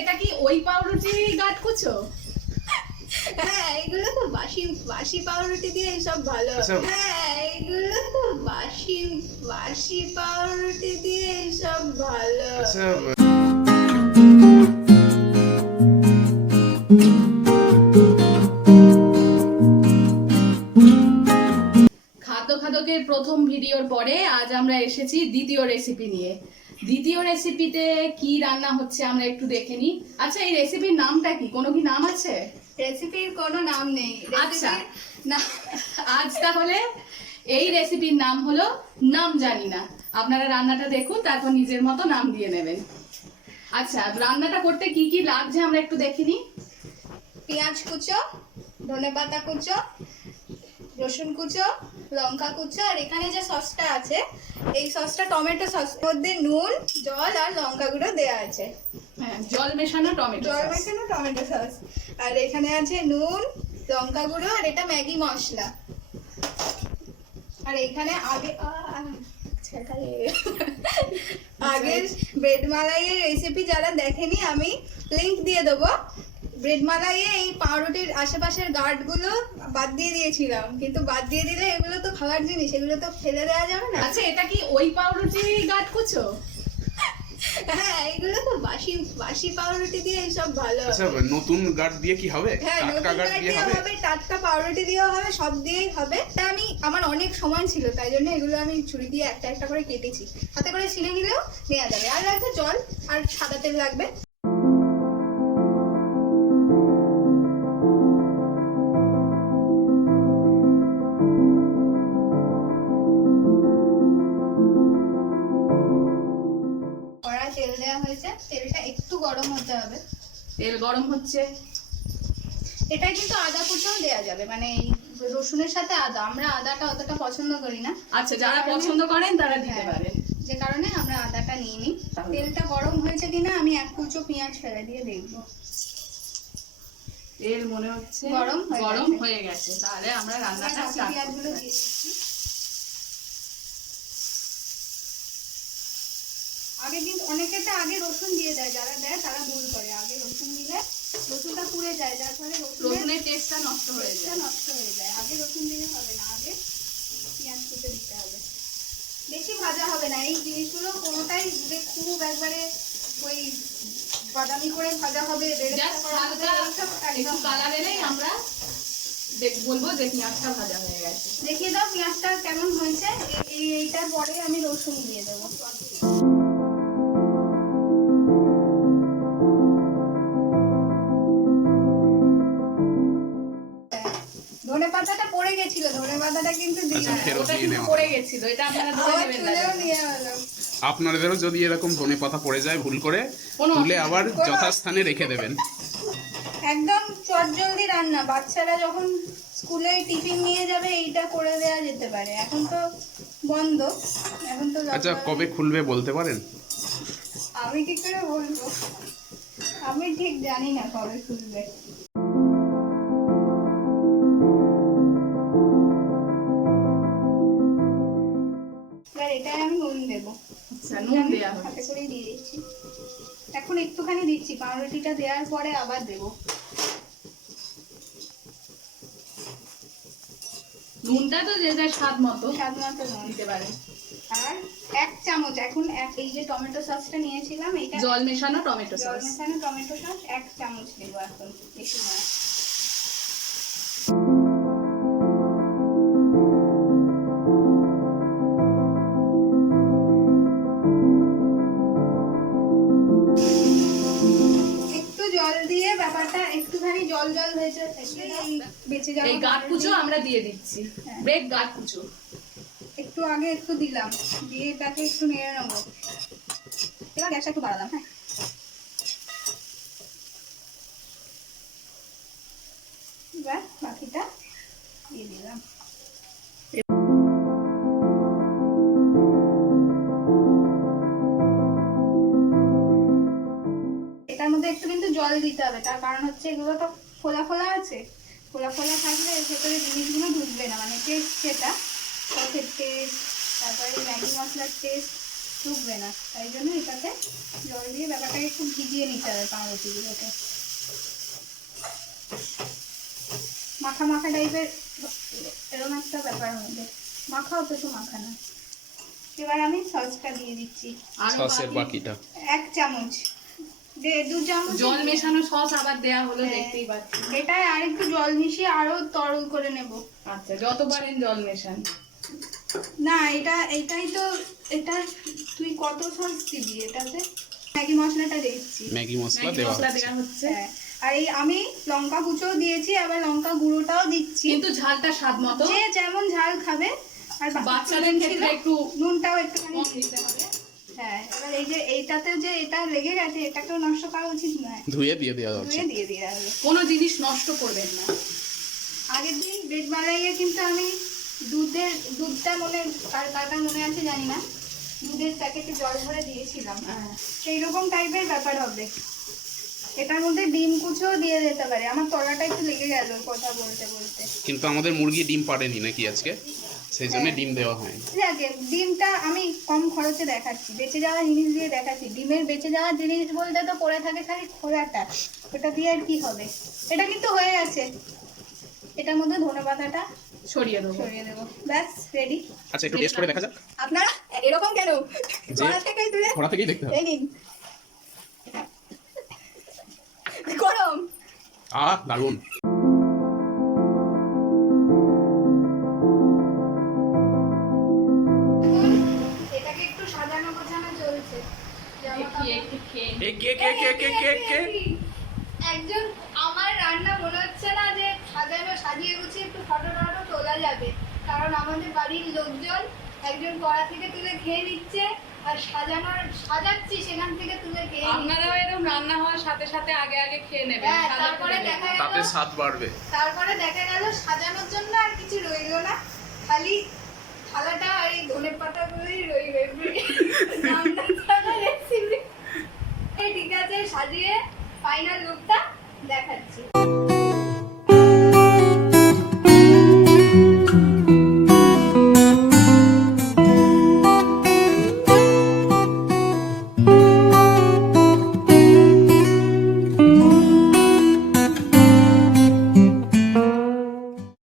এটা কি ওই পাউরুটি গাঁট কুচো? হ্যাঁ, এগুলো তো বাসি বাসি পাউরুটি দিয়ে সব ভালো। হ্যাঁ, এগুলো তো বাসি বাসি পাউরুটি দিয়ে সব ভালো। খাদ্যের প্রথম ভিডিওর পরে আজ আমরা এসেছি দ্বিতীয় রেসিপি নিয়ে। দ্বিতীয় রেসিপিতে কি রান্না হচ্ছে আমরা একটু দেখে নিই। আচ্ছা, এই রেসিপির নামটা কি? কোনো কি নাম আছে? রেসিপির কোনো নাম নেই। আচ্ছা, না, আজ তাহলে এই রেসিপির নাম হলো নাম জানি না। আপনারা রান্নাটা দেখুন, তারপর নিজের মতো নাম দিয়ে নেবেন। আচ্ছা, রান্নাটা করতে কি কি লাগছে আমরা একটু দেখে নিই। পেঁয়াজ কুচো, ধনেপাতা কুচো, রসুন কুচো, লঙ্কা কুচো, আর এখানে যে সসটা আছে এই সসটা টমেটো সস, মধ্যে নুন, জল আর লঙ্কা গুঁড়ো দেওয়া আছে। হ্যাঁ, জল মেশানো টমেটো সস। আর এখানে আছে নুন, লঙ্কা গুঁড়ো, আর এটা ম্যাগি মশলা। আর এখানে আগের ব্রেড মালাইয়ের রেসিপি যারা দেখেনি আমি লিংক দিয়ে দেবো। ব্রেড মালাইয়ে এই পাউরুটির আশেপাশের গার্ডগুলো বাদ দিয়ে দিয়েছিলাম, কিন্তু বাদ দিয়ে দিলে এগুলো তো খাওয়ার জিনিস, এগুলো তো ফেলে দেওয়া যাবে না। আচ্ছা, এটা কি ওই পাউরুটি গাঁট কুচো? হ্যাঁ, এগুলো তো বাসি বাসি পাউরুটি দিয়ে সব ভালো। আচ্ছা, নতুন গার্ড দিয়ে কি হবে? হ্যাঁ, টাটকা গার্ড দিয়ে হবে, টাটকা পাউরুটি দিয়েও হবে, সব দিয়েই হবে। তা আমার অনেক সময় ছিল, তাই জন্য এগুলো আমি ছুরি দিয়ে একটা একটা করে কেটেছি। হাতে করে ছিঁড়ে নিলেও নেওয়া যাবে। আর লাগবে জল আর সাদা তেল লাগবে। তেল দেওয়া হয়েছে, তেলটা একটু গরম হতে হবে। তেল গরম হচ্ছে। এটা কিন্তু আদা কুচোও দেওয়া যাবে, মানে এই রসুনের সাথে আদা। আমরা আদাটা অতটা পছন্দ করি না। আচ্ছা, যারা পছন্দ করেন তারা দিতে পারেন, যে কারণে আমরা আদাটা নিয়ে নিই। তেলটা গরম হয়েছে কিনা আমি এক কুচো পেঁয়াজ ফেলে দিয়ে দেখবো। তেল মনে হচ্ছে গরম হয়ে গেছে। তাহলে আমরা রান্নাটা স্টার্ট করব। পেঁয়াজগুলো দিয়ে দিচ্ছি। আগে কিন্তু অনেকে তো আগে রসুন দিয়ে দেয়, যারা দেয় তারা ভুল করে। আগে রসুন দিলে রসুনটা পুড়ে যায়, যার ফলে রসুনের টেস্টটা নষ্ট হয়ে যায়। আগে রসুন দিলে হবে না, আগে পেঁয়াজ কুচে দিতে হবে। বেশি ভাজা হবে না এই জিনিসগুলো কোনোটাই, যে খুব একবারে ওই বাদামি করে ভাজা হবে, একটু কালার এলেই আমরা বলবো যে পেঁয়াজটা ভাজা হয়ে গেছে। দেখিয়ে দাও পেঁয়াজটা কেমন হয়েছে। এইটার পরে আমি রসুন দিয়ে দেবো। ধনে পাতাটা পড়ে গেছিল, ধনে পাতাটা কিন্তু পড়ে গেছিল, এটা আপনারা আপনাদেরও যদি এরকম ধনে পাতা পড়ে যায় ভুল করে, তুলে আবার যথাস্থানে রেখে দেবেন। একদম চটজলদি রান্না, বাচ্চারা যখন স্কুলে টিফিন নিয়ে যাবে এইটা করে দেওয়া যেতে পারে। এখন তো বন্ধ, এখন তো। আচ্ছা, কবে খুলবে বলতে পারেন? আমি কি করে বলবো, আমি ঠিক জানি না কবে খুলবে। এটাই আমি নুন দেবো। আচ্ছা, নুন দেয়া হাতে করে দিয়ে দিচ্ছি। এখন একটুখানি দিচ্ছি, পাউরুটিটা দেওয়ার পরে আবার দেবো। নুনটা তো যে যার স্বাদ মতো নুন দিতে পারে। আর এক চামচ, এখন এই যে টমেটো সসটা নিয়েছিলাম, এটা জল মেশানো টমেটো সস, এক চামচ দেবো। এখন বেশি নয়। একটু জল দিয়ে ব্যাপারটা একটুখানি জল জল হয়েছে, বেঁচে যাবে। এই গাঁট কুচো আমরা দিয়ে দিচ্ছি, ব্রেড গাঁট কুচো একটু আগে একটু দিলাম, দিয়ে এটাকে একটু নেড়ে নেবো। এবার গ্যাসটা একটু বাড়ালাম। হ্যাঁ, এবার বাকিটা দিয়ে দিলাম। এটার মধ্যে একটু কিন্তু জল দিতে হবে, তার কারণ হচ্ছে এগুলো তো ফোলা ফোলা আছে। ফোলা ফোলা থাকলে এর ভেতরে জিনিসগুলো ঢুকবে না, মানে টেস্ট যেটা, সসের টেস্ট, তারপরে ম্যাগি মশলার টেস্ট, শুকবে না, তাই জন্য এটাতে জল দিয়ে ব্যাপারটাকে একটু ভিজিয়ে নিতে হবে পাউরুটিগুলোকে। মাখা মাখা টাইপের এরকম একটা ব্যাপার হবে, মাখা অত তো মাখা না। এবার আমি সসটা দিয়ে দিচ্ছি, আরো সসের বাকি বাকিটা 1 চামচ, 2 চামচ জল মেশানো সস আবার দেয়া হলো, হ্যাঁ। দেখতেই পাচ্ছি। এটাই আর একটু জল মিশিয়ে আরো তরল করে নেব। আচ্ছা, যত পারেন জল মেশান। না এটাই তো, এটা তুই কত সস দিবি এটাতে? ম্যাগি মশলাটা দিচ্ছি। ম্যাগি মশলা ম্যাগি দেওয়া মশলা হচ্ছে। দেওয়া হচ্ছে, হ্যাঁ, আর এই আমি লঙ্কা কুচোও দিয়েছি, আবার লঙ্কা গুঁড়োটাও দিচ্ছি, কিন্তু ঝালটা স্বাদ মতো। যে যেমন ঝাল খাবে। আর বাচ্চাদের ক্ষেত্রে একটু নুনটাও একটুখানি কম দিতে হবে। হ্যাঁ, এবার এই যে এইটাতে যে এটা লেগে গেছে, এটাকেও নষ্ট করা উচিত নয়, ধুয়ে দিয়ে দেওয়া হচ্ছে। ধুয়ে দিয়ে দেওয়া হবে। কোনো জিনিস নষ্ট করবেন না। আগের দিন ব্রেড মালাইয়ে কিন্তু আমি দুধটা কার মনে আছে জানি না, দুধের প্যাকেটে জল ভরে দিয়েছিলাম, হ্যাঁ। সেই রকম টাইপের ব্যাপার হবে। এটার মধ্যে ডিম কুচোও দিয়ে যেতে পারে। আমার তলাটা একটু লেগে গেল কথা বলতে বলতে। কিন্তু আমাদের মুরগি ডিম পাড়েনি নাকি আজকে, সেই জন্য ডিম দেওয়া হয়নি। যাকে ডিমটা আমি কম খরচে দেখাচ্ছি, বেঁচে যাওয়া জিনিস দিয়ে দেখাচ্ছি। ডিমের বেঁচে যাওয়া জিনিস বলতে তো পড়ে থাকে খালি খোলাটা, ওটা দিয়ে আর কি হবে। এটা কিন্তু হয়ে গেছে, এটার মধ্যে ধনেপাতাটা ছড়িয়ে দেবো। সরিয়ে দেবো, ব্যাস রেডি। আচ্ছা, একটু টেস্ট করে দেখা যাক। আপনারা এরকম কেন কড়া থেকেই তুলে ওরা থেকেই দেখতে হবে। এই নিন। গরম। দারুণ। এটাকে একটু সাজানো গোছানো চলছে। দেখি একটু খেয়ে নিই। এই কে একজন আমার রান্না মনে হচ্ছে না যে সাজিয়ে গুছিয়ে একটু ফটো টটো তোলা যাবে, কারণ আমাদের বাড়ির লোকজন একজন কড়া থেকে তুলে খেয়ে নিচ্ছে, আর সাজাচ্ছি সেখান থেকে তুলে খেয়ে নিচ্ছে। আপনারাও এরকম রান্না হওয়ার সাথে সাথে আগে আগে খেয়ে নেবেন, হ্যাঁ, তাহলে তারপরে পুড়ে দেখা যাবে। গেল তাতে স্বাদ বাড়বে। তারপরে দেখা গেল সাজানোর জন্য আর কিছু রইলো না, খালি